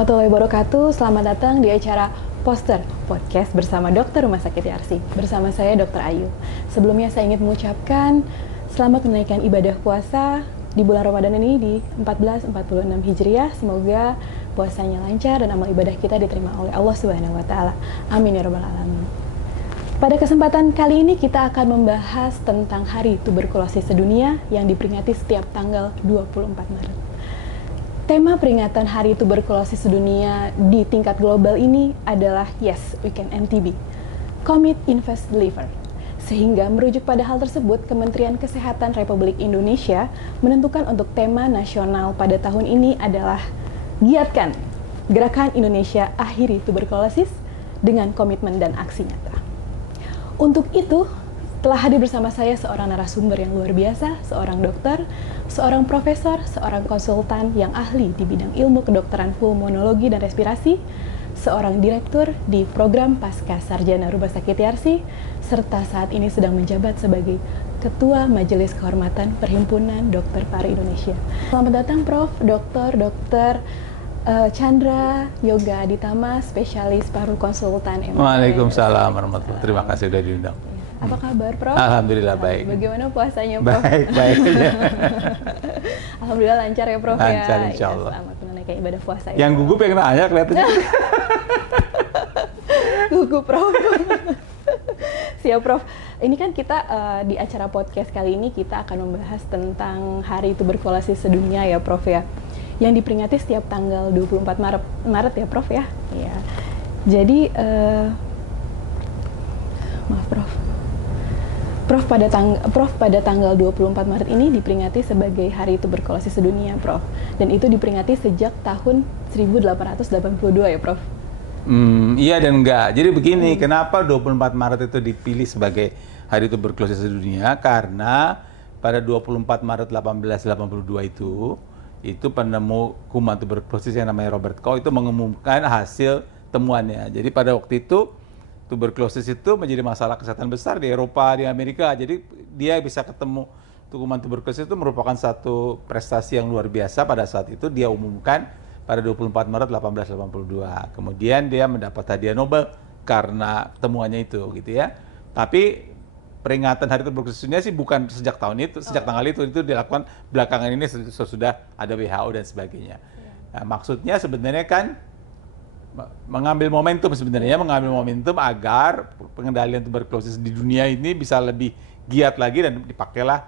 warahmatullahi wabarakatuh. Selamat datang di acara Poster Podcast bersama Dokter Rumah Sakit Yarsi. Bersama saya Dr. Ayu. Sebelumnya saya ingin mengucapkan selamat menunaikan ibadah puasa di bulan Ramadan ini di 1446 Hijriah. Semoga puasanya lancar dan amal ibadah kita diterima oleh Allah Subhanahu wa taala. Amin ya rabbal alamin. Pada kesempatan kali ini kita akan membahas tentang Hari Tuberkulosis Sedunia yang diperingati setiap tanggal 24 Maret. Tema peringatan Hari Tuberkulosis Sedunia di tingkat global ini adalah Yes, We Can End TB, Commit, Invest, Deliver. Sehingga merujuk pada hal tersebut, Kementerian Kesehatan Republik Indonesia menentukan untuk tema nasional pada tahun ini adalah Giatkan Gerakan Indonesia Akhiri Tuberkulosis dengan komitmen dan aksi nyata. Untuk itu, telah hadir bersama saya seorang narasumber yang luar biasa, seorang dokter, seorang profesor, seorang konsultan yang ahli di bidang ilmu kedokteran pulmonologi dan respirasi, seorang direktur di program Pasca Sarjana Rumah Sakit Yarsi, serta saat ini sedang menjabat sebagai Ketua Majelis Kehormatan Perhimpunan Dokter Paru Indonesia. Selamat datang Prof. Dr. Chandra Yoga Aditama, spesialis paru konsultan MRI. Waalaikumsalam warahmatullahi. Terima kasih sudah diundang. Apa kabar, Prof? Alhamdulillah baik. Bagaimana puasanya, Prof? Baik. Alhamdulillah lancar ya, Prof. Lancar, ya. insya Allah. Selamat menunaikan ibadah puasa ya. Yang gugup yang nanya kelihatannya. Gugup, Prof. Siap, Prof. Ini kan kita di acara podcast kali ini kita akan membahas tentang Hari Tuberkulosis Sedunia ya, Prof ya. Yang diperingati setiap tanggal 24 Maret ya, Prof ya. Iya. Jadi maaf, Prof. Prof pada tanggal 24 Maret ini diperingati sebagai Hari Tuberkulosis Sedunia, Prof. Dan itu diperingati sejak tahun 1882 ya, Prof. Iya dan enggak. Jadi begini, kenapa 24 Maret itu dipilih sebagai Hari Tuberkulosis Sedunia? Karena pada 24 Maret 1882 itu penemu kuman tuberkulosis yang namanya Robert Koch itu mengumumkan hasil temuannya. Jadi pada waktu itu tuberkulosis itu menjadi masalah kesehatan besar di Eropa, di Amerika. Jadi dia bisa ketemu kuman tuberkulosis itu merupakan satu prestasi yang luar biasa pada saat itu. Dia umumkan pada 24 Maret 1882. Kemudian dia mendapat hadiah Nobel karena temuannya itu, gitu ya. Tapi peringatan Hari Tuberkulosis Sedunia sih bukan sejak tahun itu, sejak tanggal itu dilakukan belakangan ini sesudah ada WHO dan sebagainya. Nah, maksudnya sebenarnya kan mengambil momentum agar pengendalian tuberkulosis di dunia ini bisa lebih giat lagi dan dipakailah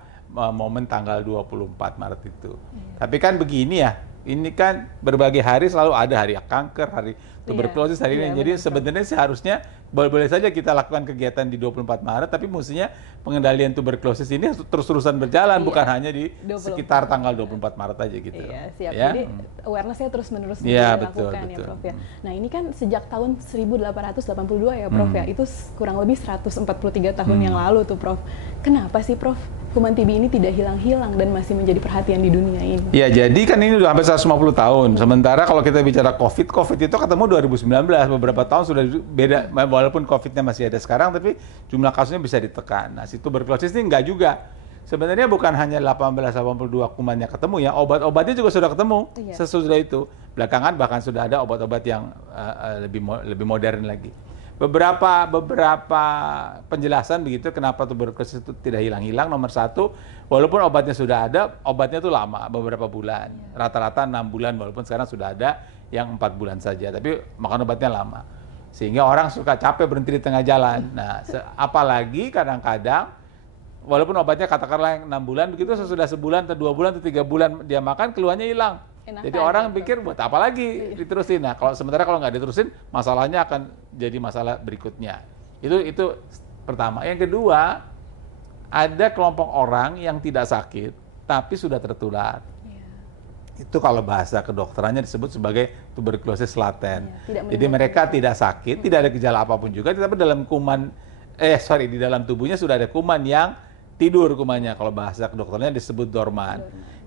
momen tanggal 24 Maret itu. Tapi kan begini ya, ini kan berbagai hari selalu ada hari kanker, hari tuberkulosis, hari ini. Jadi sebenarnya seharusnya boleh saja kita lakukan kegiatan di 24 Maret, tapi mestinya pengendalian tuberkulosis ini terus-terusan berjalan, bukan hanya di sekitar tanggal 24 Maret aja gitu. Iya, siap. Ya? Jadi awareness-nya terus-menerus betul. dilakukan ya, Prof ya. Nah, ini kan sejak tahun 1882 ya, Prof ya. Itu kurang lebih 143 tahun yang lalu tuh, Prof. Kenapa sih, Prof, kuman TB ini tidak hilang-hilang dan masih menjadi perhatian di dunia ini? Ya, jadi kan ini udah hampir 150 tahun. Sementara kalau kita bicara COVID itu ketemu 2019, beberapa tahun sudah beda, walaupun COVID-nya masih ada sekarang, tapi jumlah kasusnya bisa ditekan. Nah, si tuberkulosis ini enggak juga. Sebenarnya bukan hanya 1882 kumannya ketemu ya, obat-obatnya juga sudah ketemu sesudah itu. Belakangan bahkan sudah ada obat-obat yang lebih modern lagi. Beberapa penjelasan begitu kenapa tuberkulosis itu tidak hilang-hilang. Nomor satu, walaupun obatnya sudah ada, obatnya itu lama, beberapa bulan. Rata-rata 6 bulan, walaupun sekarang sudah ada yang 4 bulan saja. Tapi makan obatnya lama. Sehingga orang suka capek berhenti di tengah jalan. Nah, apalagi kadang-kadang, walaupun obatnya katakanlah yang 6 bulan, begitu sesudah sebulan, atau 2 bulan, atau 3 bulan dia makan, keluarnya hilang. Jadi orang pikir buat apa lagi diterusin. Nah, sementara kalau nggak diterusin, masalahnya akan jadi masalah berikutnya. Itu pertama. Yang kedua, ada kelompok orang yang tidak sakit tapi sudah tertular. Itu kalau bahasa kedokterannya disebut sebagai tuberkulosis laten. Jadi mereka tidak sakit, tidak ada gejala apapun juga, tetapi di dalam tubuhnya sudah ada kuman yang tidur kumannya. Kalau bahasa kedokterannya disebut dorman.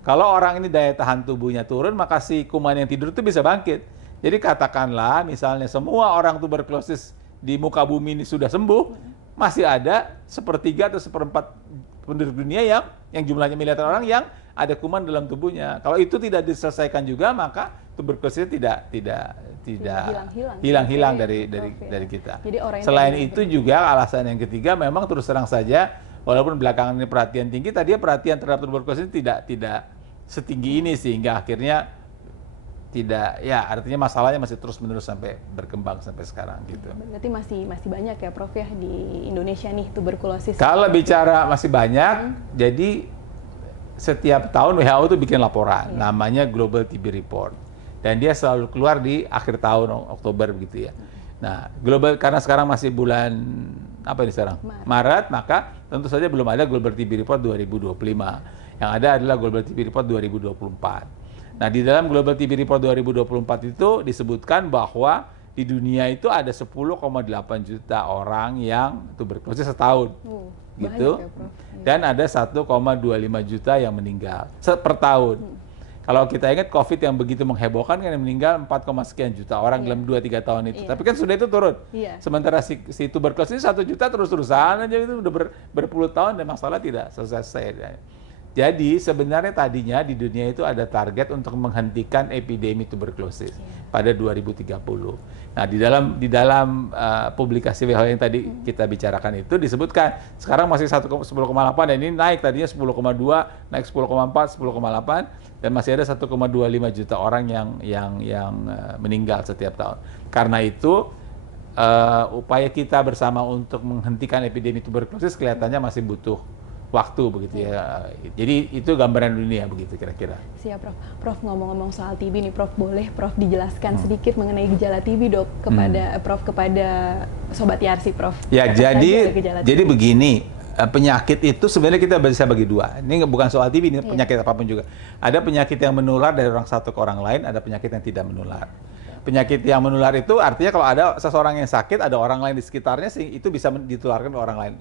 Kalau orang ini daya tahan tubuhnya turun, maka si kuman yang tidur itu bisa bangkit. Jadi katakanlah misalnya semua orang tuberkulosis di muka bumi ini sudah sembuh, masih ada 1/3 atau 1/4 penduduk dunia yang jumlahnya miliaran orang yang ada kuman dalam tubuhnya. Kalau itu tidak diselesaikan juga, maka tuberkulosisnya tidak hilang-hilang dari kita. Jadi orang yang selain itu juga alasan yang ketiga memang terus terang saja, walaupun belakangan ini perhatian tinggi, tadi perhatian terhadap tuberkulosis tidak setinggi ini sehingga akhirnya artinya masalahnya masih terus menerus sampai berkembang sampai sekarang gitu. Berarti masih banyak ya Prof ya di Indonesia nih tuberkulosis. Kalau bicara masih banyak, jadi setiap tahun WHO tuh bikin laporan, namanya Global TB Report, dan dia selalu keluar di akhir tahun Oktober begitu ya. Nah, karena sekarang masih bulan apa ini sekarang? Maret, maka tentu saja belum ada Global TB Report 2025. Yang ada adalah Global TB Report 2024. Nah, di dalam Global TB Report 2024 itu disebutkan bahwa di dunia itu ada 10,8 juta orang yang tuberkulosis setahun. Gitu. Ya, dan ada 1,25 juta yang meninggal per tahun. Kalau kita ingat COVID yang begitu menghebohkan kan yang meninggal 4, sekian juta orang dalam 2-3 tahun itu. Tapi kan sudah itu turun. Sementara si tuberkulosis 1 juta terus-terusan aja itu udah berpuluh tahun dan masalah tidak selesai. Jadi sebenarnya tadinya di dunia itu ada target untuk menghentikan epidemi tuberkulosis pada 2030. Nah, di dalam publikasi WHO yang tadi kita bicarakan itu disebutkan sekarang masih 10,8 dan ini naik tadinya 10,2, naik 10,4, 10,8 dan masih ada 1,25 juta orang yang meninggal setiap tahun. Karena itu upaya kita bersama untuk menghentikan epidemi tuberkulosis kelihatannya masih butuh waktu begitu ya. Jadi itu gambaran dunia begitu kira-kira. Siap Prof. Prof ngomong-ngomong soal TB nih Prof, boleh Prof dijelaskan sedikit mengenai gejala TB Dok kepada Sobat Yarsi Prof. Ya, jadi begini, penyakit itu sebenarnya kita bisa bagi dua. Ini bukan soal TB, ini penyakit apapun juga. Ada penyakit yang menular dari orang satu ke orang lain, ada penyakit yang tidak menular. Penyakit yang menular itu artinya kalau ada seseorang yang sakit, ada orang lain di sekitarnya, itu bisa ditularkan ke orang lain.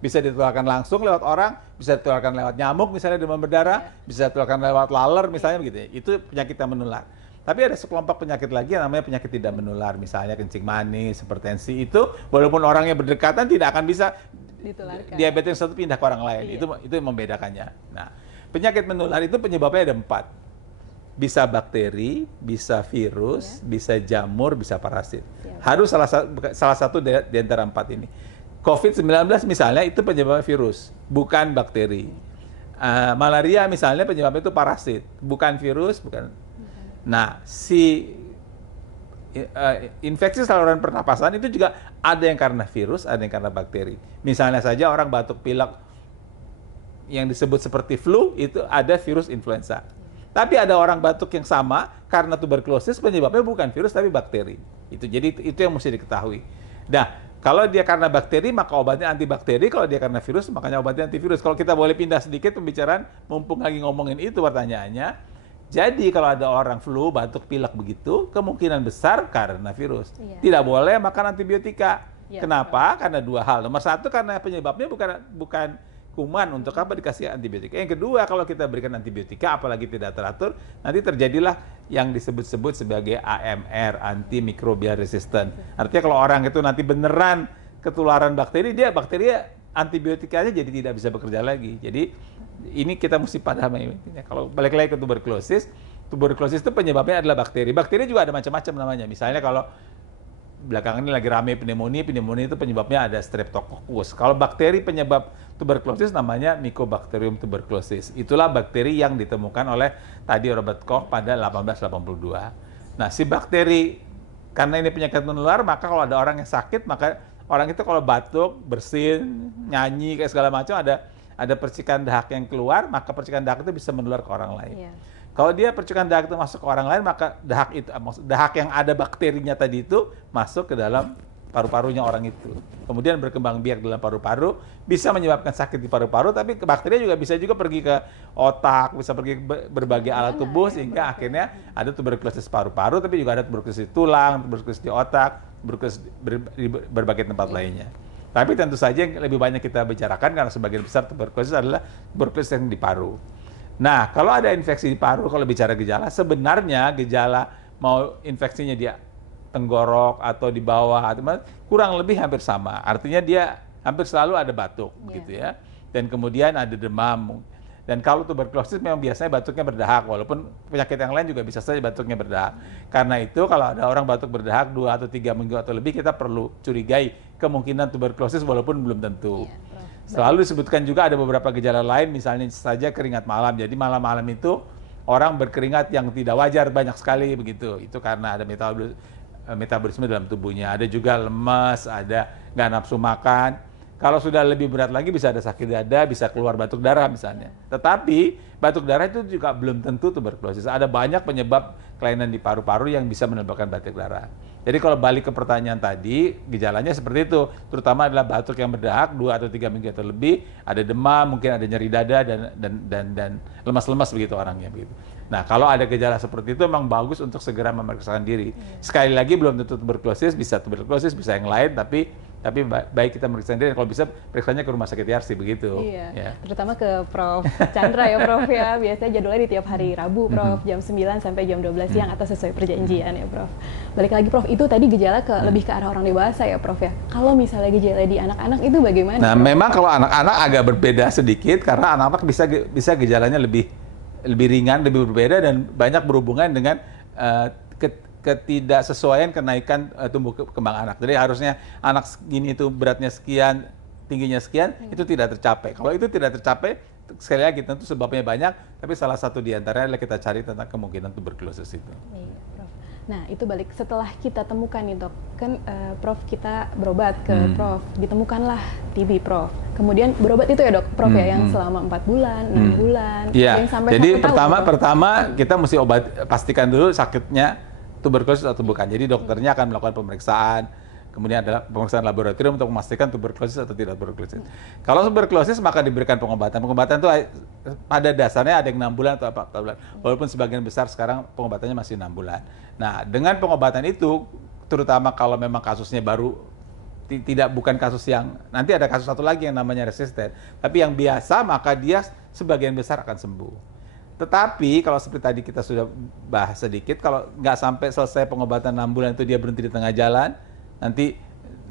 Bisa ditularkan langsung lewat orang, bisa ditularkan lewat nyamuk misalnya demam berdarah, bisa ditularkan lewat laler misalnya begitu. Itu penyakit yang menular. Tapi ada sekelompok penyakit lagi yang namanya penyakit tidak menular, misalnya kencing manis, hipertensi. Itu walaupun orangnya berdekatan tidak akan bisa ditularkan. Diabetes yang satu pindah ke orang lain. Itu yang membedakannya. Nah, penyakit menular itu penyebabnya ada 4. Bisa bakteri, bisa virus, bisa jamur, bisa parasit. Harus salah satu di antara 4 ini. COVID-19 misalnya itu penyebabnya virus, bukan bakteri. Malaria misalnya penyebabnya itu parasit, bukan virus, bukan. Nah, infeksi saluran pernapasan itu juga ada yang karena virus, ada yang karena bakteri. Misalnya saja orang batuk pilek yang disebut seperti flu, itu ada virus influenza. Tapi ada orang batuk yang sama karena tuberkulosis penyebabnya bukan virus tapi bakteri. Jadi itu yang mesti diketahui. Nah, kalau dia karena bakteri maka obatnya antibakteri, kalau dia karena virus makanya obatnya antivirus. Kalau kita boleh pindah sedikit pembicaraan, mumpung lagi ngomongin itu pertanyaannya. Jadi kalau ada orang flu, batuk, pilek begitu, kemungkinan besar karena virus. Tidak boleh makan antibiotika. Kenapa? Karena 2 hal. Nomor 1 karena penyebabnya bukan kuman, untuk apa dikasih antibiotika. Yang kedua, kalau kita berikan antibiotika apalagi tidak teratur, nanti terjadilah yang disebut-sebut sebagai AMR, antimicrobial resistant. Artinya kalau orang itu nanti beneran ketularan bakteri, bakteri antibiotikanya jadi tidak bisa bekerja lagi. Jadi ini kita mesti pahami. Kalau balik lagi ke tuberkulosis itu penyebabnya adalah bakteri. Bakteri juga ada macam-macam namanya. Misalnya kalau belakangan ini lagi rame pneumonia itu penyebabnya ada Streptococcus. Kalau bakteri penyebab tuberkulosis namanya Mycobacterium tuberculosis. Itulah bakteri yang ditemukan oleh tadi Robert Koch pada 1882. Nah, si bakteri karena ini penyakit menular, maka kalau ada orang yang sakit, maka orang itu kalau batuk, bersin, nyanyi kayak segala macam ada percikan dahak yang keluar, maka percikan dahak itu bisa menular ke orang lain. Kalau dia percikan dahak itu masuk ke orang lain, maka dahak yang ada bakterinya tadi itu masuk ke dalam paru-parunya orang itu. Kemudian berkembang biak dalam paru-paru, bisa menyebabkan sakit di paru-paru, tapi bakteri juga bisa pergi ke otak, bisa pergi ke berbagai alat tubuh, sehingga akhirnya ada tuberkulosis paru-paru, tapi juga ada tuberkulosis tulang, tuberkulosis di otak, tuberkulosis di berbagai tempat lainnya. Tapi tentu saja yang lebih banyak kita bicarakan karena sebagian besar tuberkulosis adalah tuberkulosis yang di paru. Nah, kalau ada infeksi di paru, kalau bicara gejala, sebenarnya gejala mau infeksinya dia tenggorok atau di bawah, kurang lebih hampir sama. Artinya dia hampir selalu ada batuk, begitu ya. Dan kemudian ada demam. Dan kalau tuberkulosis memang biasanya batuknya berdahak, walaupun penyakit yang lain juga bisa saja batuknya berdahak. Karena itu kalau ada orang batuk berdahak 2 atau 3 minggu atau lebih, kita perlu curigai kemungkinan tuberkulosis walaupun belum tentu. Selalu disebutkan juga ada beberapa gejala lain, misalnya saja keringat malam. Jadi malam-malam itu orang berkeringat yang tidak wajar banyak sekali begitu. Itu karena ada metabolisme dalam tubuhnya. Ada juga lemas, ada nggak nafsu makan. Kalau sudah lebih berat lagi bisa ada sakit dada, bisa keluar batuk darah misalnya. Tetapi batuk darah itu juga belum tentu tuberkulosis. Ada banyak penyebab kelainan di paru-paru yang bisa menyebabkan batuk darah. Jadi kalau balik ke pertanyaan tadi, gejalanya seperti itu. Terutama adalah batuk yang berdahak 2 atau 3 minggu atau lebih, ada demam, mungkin ada nyeri dada dan lemas-lemas begitu orangnya begitu. Nah, kalau ada gejala seperti itu memang bagus untuk segera memeriksakan diri. Sekali lagi belum tentu tuberkulosis, bisa yang lain, tapi baik kita memeriksa diri, kalau bisa periksanya ke rumah sakit Yarsi begitu. Iya, ya. Terutama ke Prof. Chandra ya Prof ya, biasanya jadwalnya di tiap hari Rabu Prof, jam 9 sampai jam 12 siang atau sesuai perjanjian ya Prof. Balik lagi Prof, itu tadi gejala lebih ke arah orang dewasa ya Prof ya. Kalau misalnya gejala di anak-anak itu bagaimana? Nah, Prof? memang kalau anak-anak agak berbeda sedikit karena anak-anak bisa gejalanya lebih ringan, lebih berbeda dan banyak berhubungan dengan ketidaksesuaian kenaikan tumbuh kembang anak. Jadi harusnya anak segini itu beratnya sekian, tingginya sekian, itu tidak tercapai. Kalau itu tidak tercapai, sekali lagi tentu sebabnya banyak, tapi salah satu di antaranya adalah kita cari tentang kemungkinan tuberkulosis itu. Iya, Prof. Nah, itu balik setelah kita temukan nih Dok, kan Prof kita berobat ke Prof, ditemukanlah TB Prof. Kemudian berobat itu ya Dok, Prof ya, yang selama 4 bulan, 6 bulan, Iya. yang sampai Jadi 1 tahun. pertama kita mesti pastikan dulu sakitnya tuberkulosis atau bukan. Jadi dokternya akan melakukan pemeriksaan, kemudian ada pemeriksaan laboratorium untuk memastikan tuberkulosis atau tidak tuberkulosis. Kalau tuberkulosis maka diberikan pengobatan. Pengobatan itu pada dasarnya ada yang 6 bulan atau 4 bulan. Walaupun sebagian besar sekarang pengobatannya masih 6 bulan. Nah, dengan pengobatan itu, terutama kalau memang kasusnya baru, bukan kasus yang, nanti ada kasus satu lagi yang namanya resisten. Tapi yang biasa maka dia sebagian besar akan sembuh. Tetapi kalau seperti tadi kita sudah bahas sedikit, kalau nggak sampai selesai pengobatan 6 bulan itu dia berhenti di tengah jalan, nanti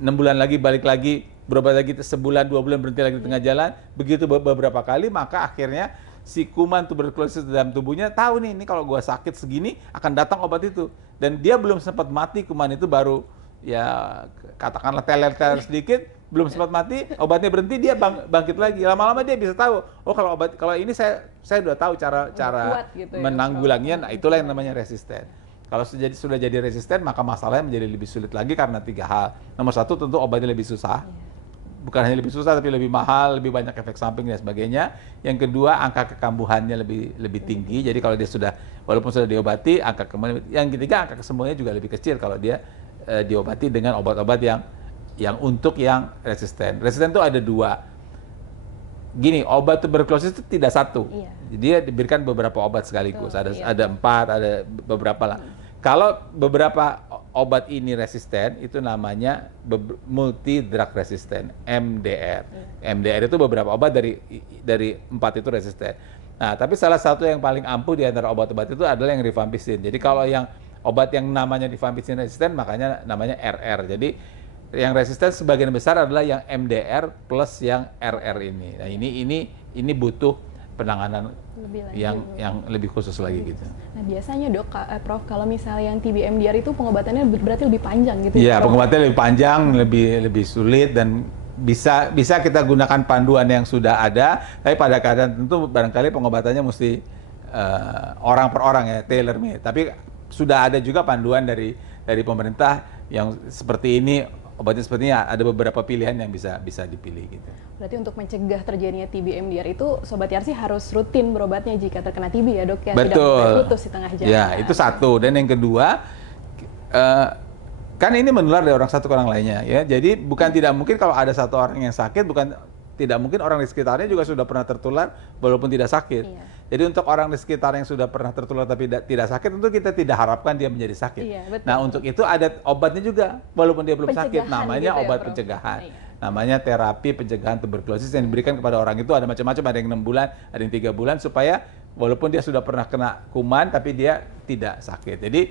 6 bulan lagi balik lagi, berobat lagi sebulan, 2 bulan berhenti lagi di tengah jalan, begitu beberapa kali, maka akhirnya si kuman tuberkulosis dalam tubuhnya tahu nih, ini kalau gua sakit segini akan datang obat itu. Dan dia belum sempat mati, kuman itu baru ya katakanlah teler-teler sedikit, belum sempat mati, obatnya berhenti, dia bangkit lagi. Lama-lama dia bisa tahu, oh kalau ini saya sudah tahu cara gitu menanggulanginya. Nah, itulah yang namanya resisten. Kalau sudah jadi resisten, maka masalahnya menjadi lebih sulit lagi karena 3 hal. Nomor 1 tentu obatnya lebih susah. Bukan hanya lebih susah tapi lebih mahal, lebih banyak efek samping dan sebagainya. Yang kedua, angka kekambuhannya lebih tinggi. Jadi kalau dia walaupun sudah diobati, angka kekambuhan. Yang ketiga, angka kesembuhannya juga lebih kecil kalau dia diobati dengan obat-obat yang untuk yang resisten. Resisten itu ada 2. Gini, obat tuberkulosis itu tidak satu. Iya. Dia diberikan beberapa obat sekaligus. Ada 4, ada beberapa lah. Kalau beberapa obat ini resisten, itu namanya multi drug resisten, MDR. MDR itu beberapa obat dari 4 itu resisten. Nah, tapi salah satu yang paling ampuh di antara obat-obat itu adalah yang rifampicin. Jadi kalau yang obat yang namanya rifampicin resisten, makanya namanya RR. Jadi yang resisten sebagian besar adalah yang MDR plus yang RR ini. Nah, ini butuh penanganan yang lebih khusus lagi gitu. Nah, biasanya Dok, Prof, kalau misalnya yang TB MDR itu pengobatannya berarti lebih panjang gitu. Iya, pengobatannya lebih panjang, lebih sulit dan bisa kita gunakan panduan yang sudah ada, tapi pada keadaan tentu barangkali pengobatannya mesti orang per orang ya, tailor made. Tapi sudah ada juga panduan dari pemerintah yang seperti ini, obatnya seperti ini, ada beberapa pilihan yang bisa dipilih gitu. Berarti untuk mencegah terjadinya TB MDR itu Sobat Yarsi harus rutin berobatnya jika terkena TB ya Dok, ya. Betul. Tidak boleh putus di tengah jalan. Ya, itu satu. Dan yang kedua, kan ini menular dari orang satu ke orang lainnya ya. Jadi bukan tidak mungkin kalau ada satu orang yang sakit, tidak mungkin orang di sekitarnya juga sudah pernah tertular walaupun tidak sakit. Iya. Jadi untuk orang di sekitar yang sudah pernah tertular tapi tidak sakit, tentu kita tidak harapkan dia menjadi sakit. Iya, betul. Nah, untuk itu ada obatnya juga walaupun dia belum sakit, namanya gitu obat ya, pencegahan. Iya. Namanya terapi pencegahan tuberkulosis yang diberikan kepada orang itu ada macam-macam, ada yang 6 bulan, ada yang 3 bulan supaya walaupun dia sudah pernah kena kuman tapi dia tidak sakit. Jadi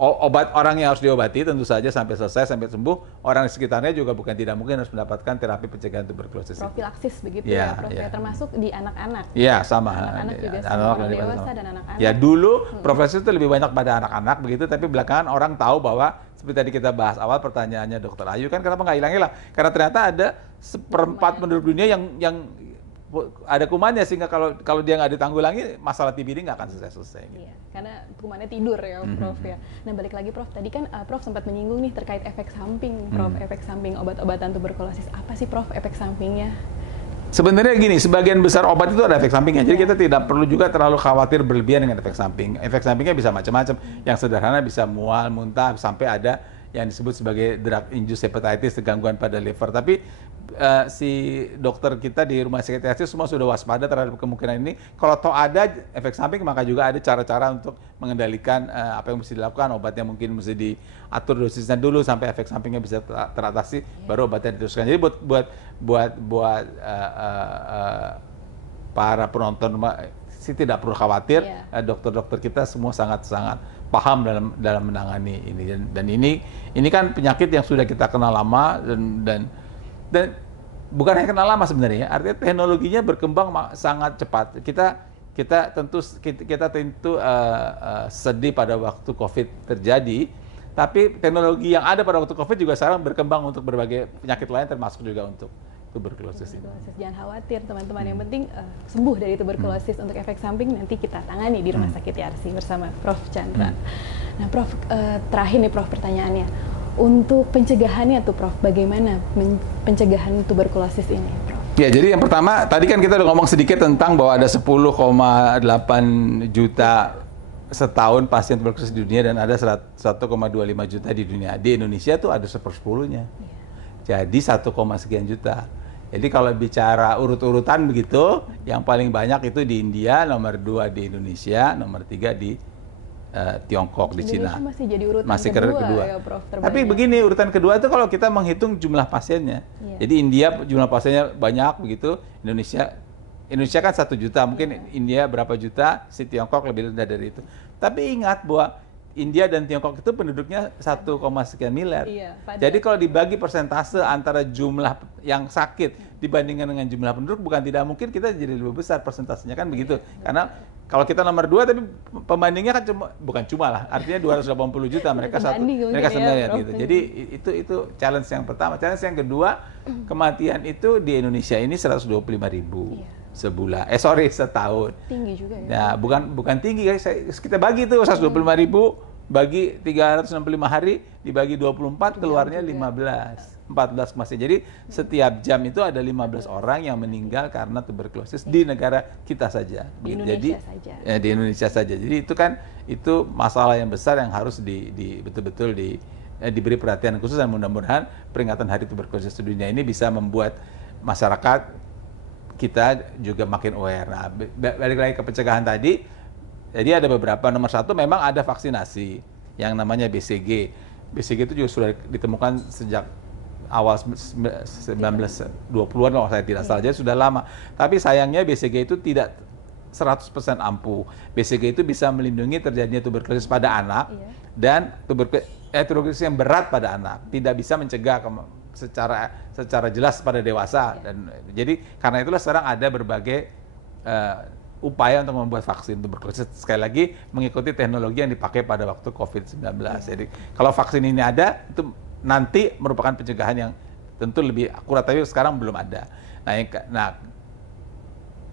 obat orang yang harus diobati tentu saja sampai selesai, sampai sembuh. Orang di sekitarnya juga bukan tidak mungkin harus mendapatkan terapi pencegahan tuberkulosis. Profilaksis begitu ya, Prof. Ya. Termasuk di anak-anak. Iya, sama. Anak-anak juga sama Anak-anak orang lebih dewasa sama. dan anak-anak. Ya dulu profilaksis itu lebih banyak pada anak-anak begitu, tapi belakangan orang tahu bahwa seperti tadi kita bahas awal pertanyaannya Dokter Ayu kan, kenapa nggak hilang-hilang? Karena ternyata ada 1/4 penduduk dunia yang ada kumannya, sehingga kalau dia nggak ditanggulangi masalah TB ini nggak akan selesai. Gitu. Iya, karena kumannya tidur ya, Prof ya. Nah balik lagi Prof, tadi kan Prof sempat menyinggung nih terkait efek samping, Prof. Efek samping obat-obatan tuberkulosis. Apa sih Prof efek sampingnya? Sebenarnya gini, sebagian besar obat itu ada efek sampingnya. Jadi kita tidak perlu juga terlalu khawatir berlebihan dengan efek samping. Efek sampingnya bisa macam-macam. Yang sederhana bisa mual, muntah, sampai ada yang disebut sebagai drug-induced hepatitis, gangguan pada liver. Tapi si dokter kita di rumah sakit THC semua sudah waspada terhadap kemungkinan ini. Kalau toh ada efek samping, maka juga ada cara-cara untuk mengendalikan apa yang mesti dilakukan. Obatnya mungkin mesti diatur dosisnya dulu sampai efek sampingnya bisa teratasi, baru obatnya diteruskan. Jadi buat para penonton sih tidak perlu khawatir. Dokter-dokter kita semua sangat-sangat paham dalam menangani ini, dan ini kan penyakit yang sudah kita kenal lama dan bukan hanya kenal lama sebenarnya, artinya teknologinya berkembang sangat cepat. Kita tentu sedih pada waktu COVID terjadi, tapi teknologi yang ada pada waktu COVID juga sekarang berkembang untuk berbagai penyakit lain, termasuk juga untuk tuberkulosis. Jangan khawatir teman-teman, yang penting sembuh dari tuberkulosis. Untuk efek samping nanti kita tangani di Rumah Sakit TRC bersama Prof. Chandra. Nah Prof, terakhir nih Prof pertanyaannya. Untuk pencegahannya tuh Prof, bagaimana pencegahan tuberkulosis ini Prof? Ya, jadi yang pertama, tadi kan kita udah ngomong sedikit tentang bahwa ada 10,8 juta setahun pasien tuberkulosis di dunia dan ada 1,25 juta di dunia. Di Indonesia tuh ada 1/10-nya. Jadi 1, sekian juta. Jadi kalau bicara urut-urutan begitu, yang paling banyak itu di India, nomor 2 di Indonesia, nomor 3 di Tiongkok, di Cina. Masih jadi urutan masih kedua. Ya, Prof, tapi begini, urutan kedua itu kalau kita menghitung jumlah pasiennya. Jadi India jumlah pasiennya banyak begitu, Indonesia kan 1 juta, mungkin India berapa juta, si Tiongkok lebih rendah dari itu. Tapi ingat bahwa India dan Tiongkok itu penduduknya 1, sekian miliar. Jadi kalau dibagi persentase antara jumlah yang sakit dibandingkan dengan jumlah penduduk, bukan tidak mungkin kita jadi lebih besar persentasenya, kan begitu. Karena kalau kita nomor 2, tapi pembandingnya kan bukan cuma lah, artinya 280 juta, mereka 1 miliar gitu. Jadi itu challenge yang pertama. Challenge yang kedua, kematian itu di Indonesia ini 125.000 sebulan. Setahun. Tinggi juga ya. Nah, bukan tinggi guys. Kita bagi itu 125.000 bagi 365 hari dibagi 24 keluarnya 14 masih. Jadi setiap jam itu ada 15 orang yang meninggal karena tuberkulosis di negara kita saja. Di Indonesia saja. Ya, di Indonesia saja. Jadi itu masalah yang besar yang harus betul-betul diberi perhatian khusus, dan mudah-mudahan peringatan Hari Tuberkulosis Sedunia ini bisa membuat masyarakat kita juga makin aware. Nah, balik lagi ke pencegahan tadi. Jadi ada beberapa, nomor 1 memang ada vaksinasi yang namanya BCG. BCG itu juga sudah ditemukan sejak awal 1920-an kalau saya tidak salah, jadi sudah lama. Tapi sayangnya BCG itu tidak 100% ampuh. BCG itu bisa melindungi terjadinya tuberkulosis pada anak dan tuberkulosis yang berat pada anak, tidak bisa mencegah secara jelas pada dewasa. Dan jadi karena itulah sekarang ada berbagai upaya untuk membuat vaksin tuberkulosis, sekali lagi mengikuti teknologi yang dipakai pada waktu COVID-19. Jadi kalau vaksin ini ada, itu nanti merupakan pencegahan yang tentu lebih akurat, tapi sekarang belum ada.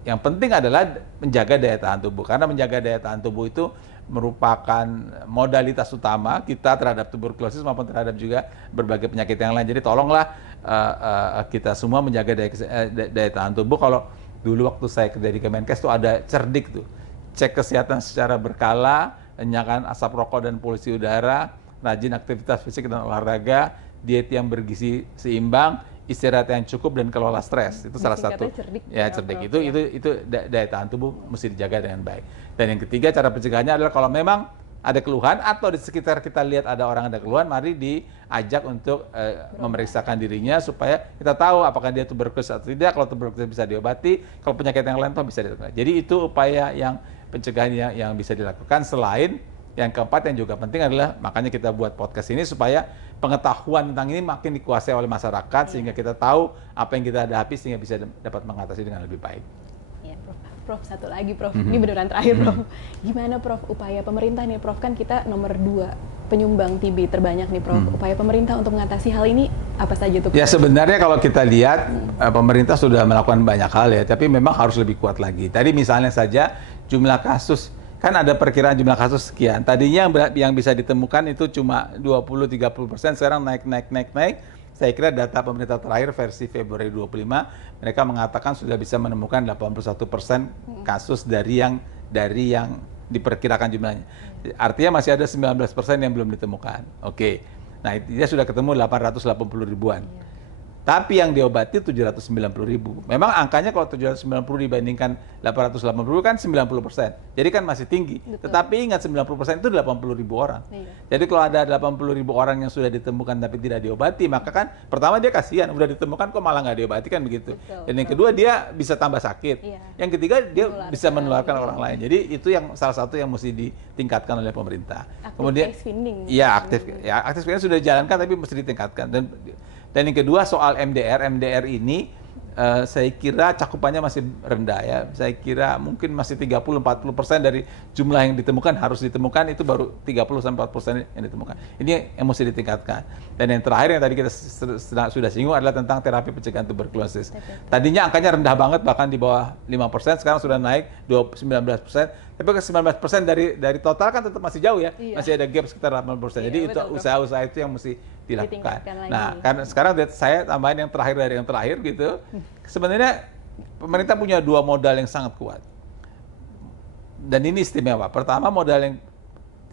Yang penting adalah menjaga daya tahan tubuh, karena menjaga daya tahan tubuh itu merupakan modalitas utama kita terhadap tuberkulosis maupun terhadap juga berbagai penyakit yang lain. Jadi tolonglah kita semua menjaga daya tahan tubuh. Kalau dulu waktu saya kerja di Kemenkes tuh ada cerdik tuh, cek kesehatan secara berkala, hentikan asap rokok dan polusi udara, rajin aktivitas fisik dan olahraga, diet yang bergizi seimbang, istirahat yang cukup, dan kelola stres. Itu salah satu. Cerdik. Itu daya tahan tubuh mesti dijaga dengan baik. Dan yang ketiga, cara pencegahannya adalah kalau memang ada keluhan atau di sekitar kita lihat ada orang ada keluhan, mari diajak untuk memeriksakan dirinya supaya kita tahu apakah dia tuberkulosis atau tidak. Kalau tuberkulosis bisa diobati, kalau penyakit yang lain toh bisa diobati. Jadi itu upaya yang pencegahan yang bisa dilakukan selain Yang keempat yang juga penting adalah makanya kita buat podcast ini supaya pengetahuan tentang ini makin dikuasai oleh masyarakat sehingga kita tahu apa yang kita hadapi sehingga bisa dapat mengatasi dengan lebih baik. Ya, Prof, satu lagi Prof, ini beneran terakhir Prof. Gimana Prof upaya pemerintah nih Prof, kan kita nomor 2 penyumbang TB terbanyak nih Prof. Upaya pemerintah untuk mengatasi hal ini apa saja tuh Prof? Ya sebenarnya kalau kita lihat pemerintah sudah melakukan banyak hal ya, tapi memang harus lebih kuat lagi. Tadi misalnya saja jumlah kasus, kan ada perkiraan jumlah kasus sekian. Tadinya yang bisa ditemukan itu cuma 20-30%, sekarang naik. Saya kira data pemerintah terakhir versi Februari 25, mereka mengatakan sudah bisa menemukan 81% kasus dari yang diperkirakan jumlahnya. Artinya masih ada 19% yang belum ditemukan. Oke. Nah, dia sudah ketemu 880 ribuan. Tapi yang diobati 790 ribu. Memang angkanya kalau 790 dibandingkan 880 ribu kan 90%. Jadi kan masih tinggi. Betul. Tetapi ingat 90% itu 80 ribu orang. Iya. Jadi kalau ada 80 ribu orang yang sudah ditemukan tapi tidak diobati, maka kan pertama dia kasihan, udah ditemukan kok malah nggak diobati kan begitu. Betul. Dan yang kedua dia bisa tambah sakit. Iya. Yang ketiga dia bisa menularkan orang lain. Jadi itu yang salah satu yang mesti ditingkatkan oleh pemerintah. Kemudian aktif screening sudah dijalankan tapi mesti ditingkatkan. Dan yang kedua soal MDR ini saya kira cakupannya masih rendah ya. Saya kira mungkin masih 30-40% dari jumlah yang ditemukan harus ditemukan, itu baru 30-40% yang ditemukan. Ini yang mesti ditingkatkan. Dan yang terakhir yang tadi kita sudah singgung adalah tentang terapi pencegahan tuberkulosis. Tadinya angkanya rendah banget, bahkan di bawah 5%, sekarang sudah naik 19%. Tapi ke 19% dari total kan tetap masih jauh ya. Iya. Masih ada gap sekitar 80%. Jadi itu usaha-usaha itu yang mesti dilakukan. Nah, karena sekarang saya tambahin yang terakhir dari yang terakhir gitu. Sebenarnya pemerintah punya 2 modal yang sangat kuat. Dan ini istimewa. Pertama, modal yang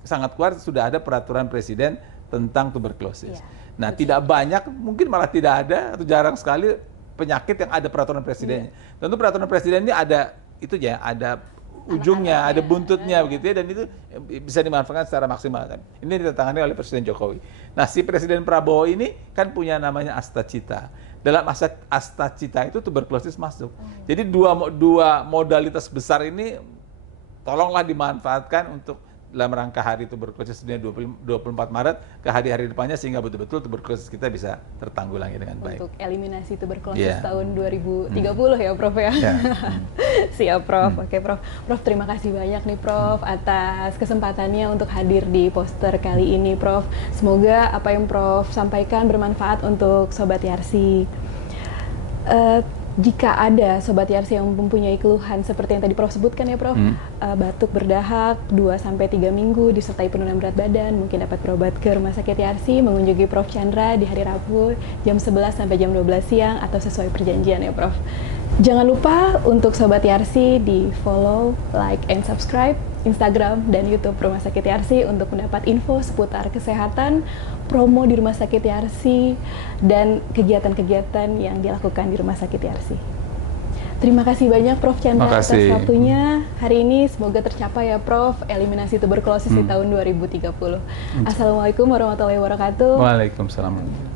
sangat kuat sudah ada peraturan presiden tentang tuberkulosis. Iya. Nah, tidak banyak, mungkin malah tidak ada atau jarang sekali penyakit yang ada peraturan presidennya. Tentu peraturan presiden ini ada ujungnya, ada buntutnya begitu ya, dan itu bisa dimanfaatkan secara maksimal. Ini ditandatangani oleh Presiden Jokowi. Nah, si Presiden Prabowo ini kan punya namanya Astacita. Dalam Astacita itu tuberkulosis masuk. Jadi dua modalitas besar ini tolonglah dimanfaatkan untuk dalam rangka hari tuberkulosis dunia 24 Maret ke hari-hari depannya sehingga betul-betul tuberkulosis kita bisa tertanggulangi dengan baik. Untuk eliminasi tuberkulosis tahun 2030 ya Prof ya. Siap Prof. Oke Prof. Prof, terima kasih banyak nih Prof atas kesempatannya untuk hadir di poster kali ini Prof. Semoga apa yang Prof sampaikan bermanfaat untuk Sobat Yarsi. Jika ada Sobat Yarsi yang mempunyai keluhan seperti yang tadi Prof sebutkan ya Prof, batuk berdahak 2-3 minggu disertai penurunan berat badan, mungkin dapat berobat ke Rumah Sakit Yarsi, mengunjungi Prof Chandra di hari Rabu jam 11 sampai jam 12 siang atau sesuai perjanjian ya Prof. Jangan lupa untuk Sobat Yarsi di follow, like, and subscribe Instagram dan YouTube Rumah Sakit Yarsi untuk mendapat info seputar kesehatan, promo di Rumah Sakit Yarsi, dan kegiatan-kegiatan yang dilakukan di Rumah Sakit Yarsi. Terima kasih banyak Prof Chandra atas waktunya hari ini. Semoga tercapai ya Prof eliminasi tuberkulosis di tahun 2030. Assalamualaikum warahmatullahi wabarakatuh. Waalaikumsalam.